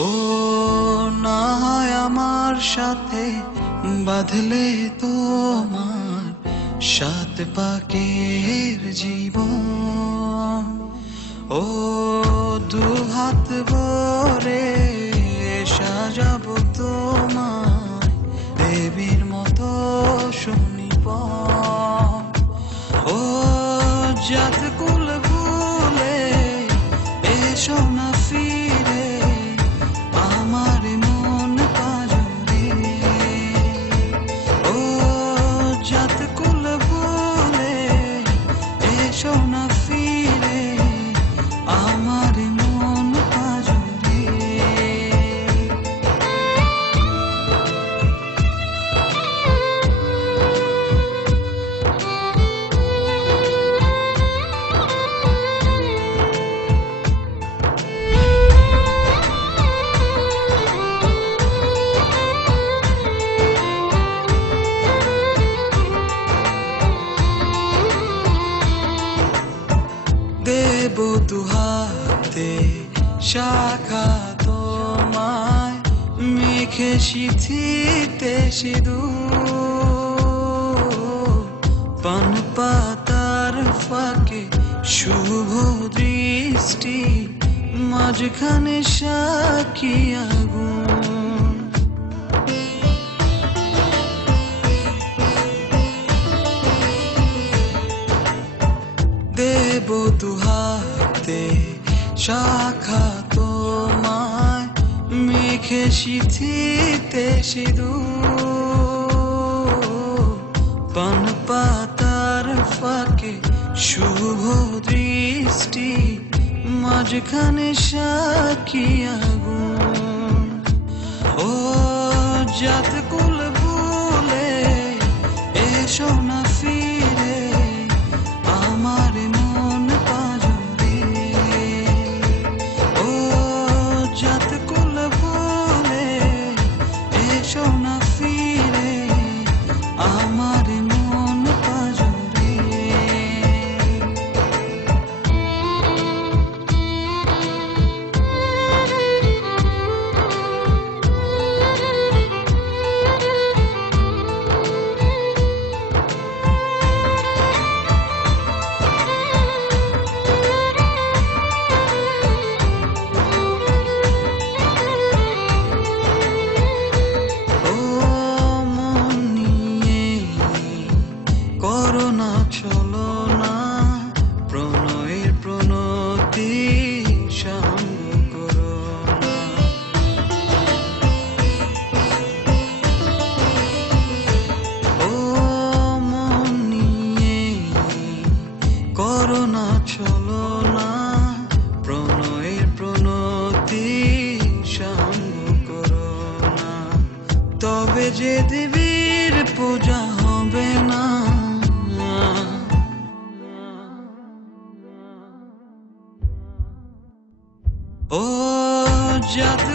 ও না হয় আমার সাথে বাঁধলে তোমার সাত পাকের জীবন। ও দু হাত ভরে সাজাবো তোমার দেবীর মতো শুনিব। ও জাত কুল ভুলে এসো না ফিরে আমার মন পাজরে। ও জাত কুল ভুলে এসো না ফিরে আমার মন পাজরে। দেব দুহাতে শাখা তোমায় মেখে সিথিতে সিঁদুর। পান পাতার ফাঁকে শুভ দৃষ্টি মাঝখানে সাক্ষী আগুন। দেব দুহাতে শাখা তোমায় মেখে সিথিতে সিঁদুর। পান পাতার ফাঁকে শুভ দৃষ্টি মাঝখানে সাক্ষী আগুন। ও জাত কুল ভুলে এসো না ফিরে আমার মন পাজরে। ও জাত কুল ভুলে এসো না ফিরে আমার মন পাজরে। ও মন নিয়ে করোনা চলো না প্রণয়ের প্রণতি সঙ্গ করো না। ও মন নিয়ে করোনা চলো না প্রণয়ের প্রণতি সঙ্গ করো না। তবে যে দেবীর পূজা হবে না। ও জাত